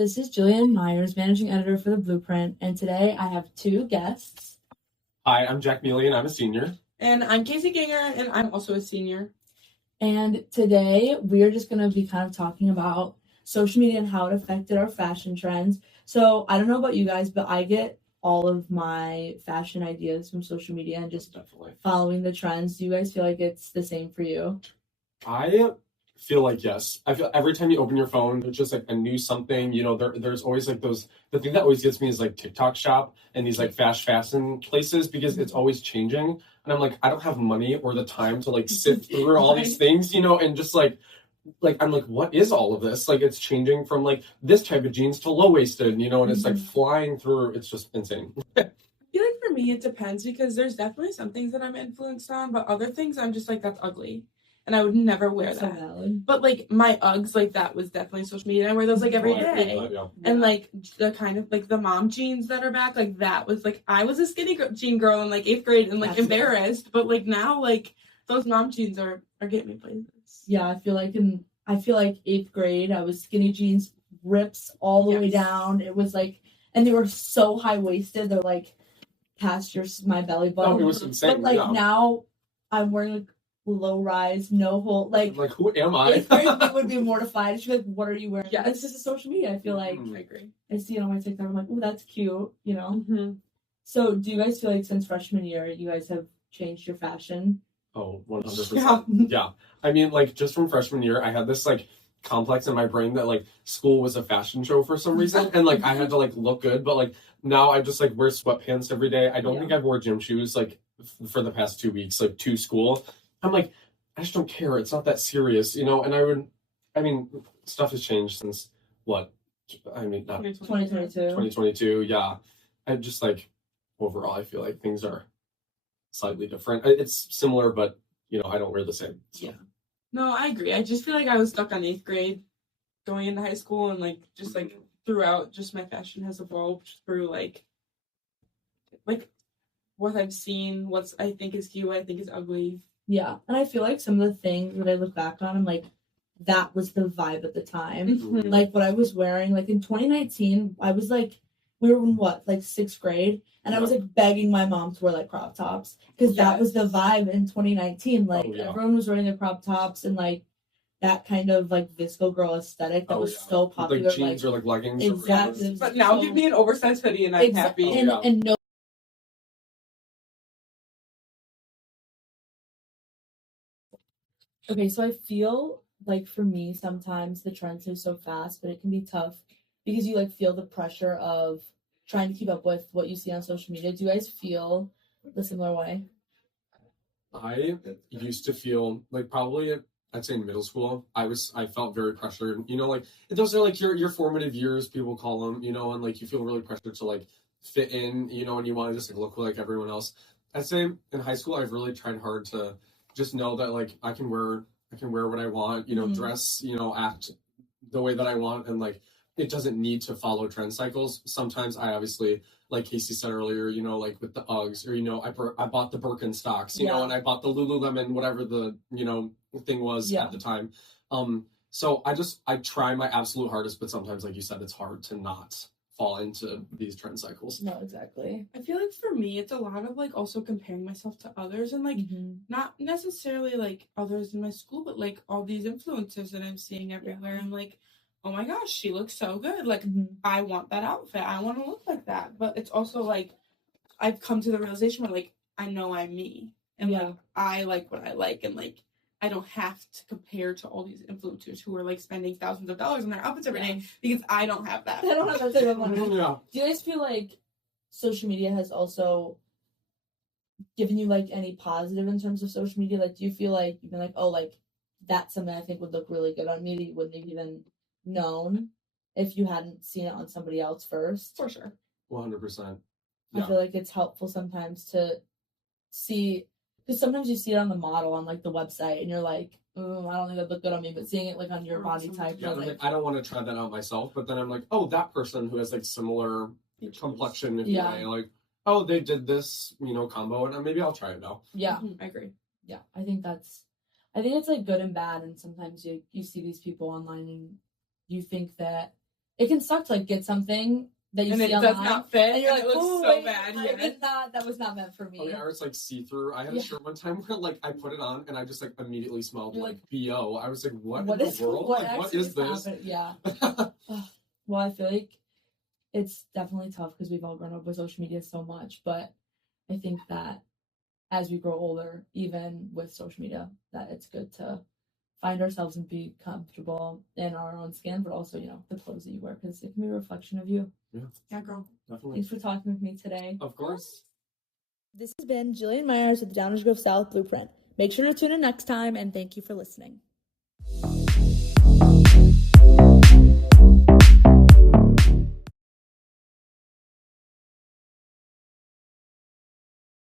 this is Jillian Myers, managing editor for The Blueprint, and today I have two guests. Hi, I'm Jack Mealy, and I'm a senior. And I'm Casey Ginger, and I'm also a senior. And today we are just going to be kind of talking about social media and how it affected our fashion trends. So I don't know about you guys, but I get all of my fashion ideas from social media and just following the trends. Do you guys feel like it's the same for you? I feel like yes. I feel every time you open your phone, there's just like a new something. You know, there's always like those. The thing that always gets me is like TikTok shop and these like fast fashion places because it's always changing. And I'm like, I don't have money or the time to like sit through all these things, you know, and just like I'm like, what is all of this? Like, it's changing from like this type of jeans to low waisted, you know, and it's like flying through. It's just insane. I feel like for me, it depends because there's definitely some things that I'm influenced on, but other things I'm just like, that's ugly. And I would never wear that. So but like my Uggs, like that was definitely social media. I wear those like every day. Yeah. And like the kind of like the mom jeans that are back, like that was like, I was a skinny jean girl in like 8th grade and like embarrassed. But like now, like those mom jeans are getting me places. Yeah, I feel like 8th grade, I was skinny jeans, rips all the way down. It was like, and they were so high waisted. They're like past my belly button. Oh, it was insane. But like now, I'm wearing like low rise, no hole. Like who am I? 8th grade me would be mortified. She'd be like, "What are you wearing?" Yeah, it's just a social media. I feel like I agree. I see it on my TikTok. I'm like, "Oh, that's cute," you know. Mm-hmm. So, do you guys feel like since freshman year, you guys have changed your fashion? Oh, 100%. Yeah. I mean, like, just from freshman year, I had this, like, complex in my brain that, like, school was a fashion show for some reason. And, like, I had to, like, look good. But, like, now I just, like, wear sweatpants every day. I don't think I've wore gym shoes, like, for the past 2 weeks, like, to school. I'm like, I just don't care. It's not that serious, you know? And stuff has changed since, what? I mean, not 2022, yeah. I just, like, overall, I feel like things are slightly different. It's similar, but you know, I don't wear the same. So. Yeah. No, I agree. I just feel like I was stuck on 8th grade going into high school, and like just like throughout, just my fashion has evolved through like what I've seen, what I think is cute, what I think is ugly. Yeah, and I feel like some of the things that I look back on, I'm like, that was the vibe at the time. Mm-hmm. Like what I was wearing, like in 2019, I was like, we were in what, like 6th grade, and I was like begging my mom to wear like crop tops because that was the vibe in 2019. Like everyone was wearing the crop tops and like that kind of like visco girl aesthetic that was so popular. Like jeans or like leggings. Exactly. But now give me an oversized hoodie and I'm happy. And no. Okay, so I feel like for me, sometimes the trends move so fast, but it can be tough because you like feel the pressure of trying to keep up with what you see on social media. Do you guys feel the similar way? I used to feel like probably I'd say in middle school, I felt very pressured. You know, like those are like your formative years, people call them, you know, and like you feel really pressured to like fit in, you know, and you want to just like look like everyone else. I'd say in high school I've really tried hard to just know that like I can wear what I want, you know, dress, you know, act the way that I want, and like it doesn't need to follow trend cycles. Sometimes I obviously, like Casey said earlier, you know, like with the Uggs, or, you know, I bought the Birkenstocks, you know, and I bought the Lululemon, whatever the, you know, thing was at the time. So I try my absolute hardest, but sometimes, like you said, it's hard to not fall into these trend cycles. No, exactly. I feel like for me, it's a lot of like also comparing myself to others, and like not necessarily like others in my school, but like all these influencers that I'm seeing everywhere. I'm like, oh my gosh, she looks so good. Like, I want that outfit. I want to look like that. But it's also like, I've come to the realization where like, I know I'm me. And like, I like what I like. And like, I don't have to compare to all these influencers who are like spending thousands of dollars on their outfits every day because I don't have that. I don't have that type of money. Yeah. Do you guys feel like social media has also given you like any positive in terms of social media? Like, do you feel like you've been like, oh, like that's something I think would look really good on me that you wouldn't have even known if you hadn't seen it on somebody else first? For sure. 100%. I feel like it's helpful sometimes to see, because sometimes you see it on the model on like the website and you're like, I don't think that'd look good on me, but seeing it like on your body type, like, I don't want to try that out myself, but then I'm like, oh, that person who has like similar complexion, if you may, like, oh, they did this, you know, combo, and maybe I'll try it now. I agree. I think it's like good and bad, and sometimes you see these people online and you think that it can suck to like get something that you and see it online. does not fit, And you're like, it looks oh, so wait, bad. I Yeah. did not, that was not meant for me. Oh, yeah, or it's like see-through. I had a shirt one time where like I put it on and I just like immediately smelled like BO. I was like, what in the world? What is this? Yeah. Well, I feel like it's definitely tough because we've all grown up with social media so much, but I think that as we grow older, even with social media, that it's good to find ourselves and be comfortable in our own skin, but also, the clothes that you wear, because it can be a reflection of you. Yeah, girl. Definitely. Thanks for talking with me today. Of course. This has been Jillian Myers with the Downers Grove South Blueprint. Make sure to tune in next time, and thank you for listening.